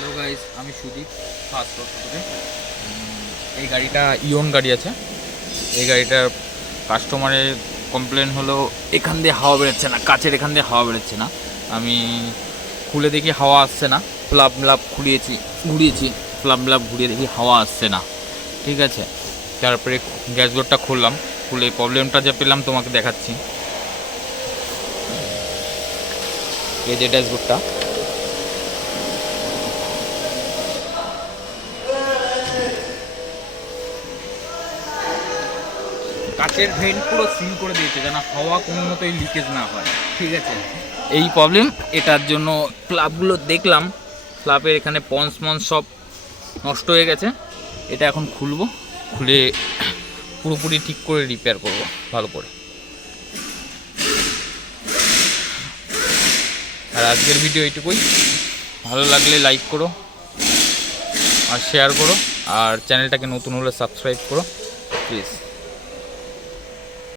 Hello guys, আমি Sudip first auto থেকে। এই গাড়িটা ইওন গাড়ি আছে। এই গাড়িটার কাস্টমারের কমপ্লেন হলো এখান দিয়ে হাওয়া বেরোচ্ছে না, কাচের এখান দিয়ে হাওয়া বেরোচ্ছে না। আমি খুলে দেখি হাওয়া আসছে না, ফ্লাপ ম্লাপ ঘুরিয়েছি ফ্লাপ ম্লাপ ঘুরিয়ে দেখি হাওয়া আসছে না। ঠিক আছে, তারপরে গ্যাস ডোরটা খুললাম, খুলে প্রবলেমটা যে পেলাম তোমাকে দেখাচ্ছি। এই যে ড্যাশবোর্ডটা, কাচের ভেন্ট পুরো সিল করে দিয়েছে যেন হাওয়া কোনো মতোই লিকেজ না হয়। ঠিক আছে, এই প্রবলেম। এটার জন্য ফ্লাপগুলো দেখলাম, ফ্লাপের এখানে পন্স মন্স সব নষ্ট হয়ে গেছে। এটা এখন খুলবো, খুলে পুরোপুরি ঠিক করে রিপেয়ার করব ভালো করে। আর আজকের ভিডিও এইটুকুই। ভালো লাগলে লাইক করো আর শেয়ার করো, আর চ্যানেলটাকে নতুন হলে সাবস্ক্রাইব করো প্লিজ।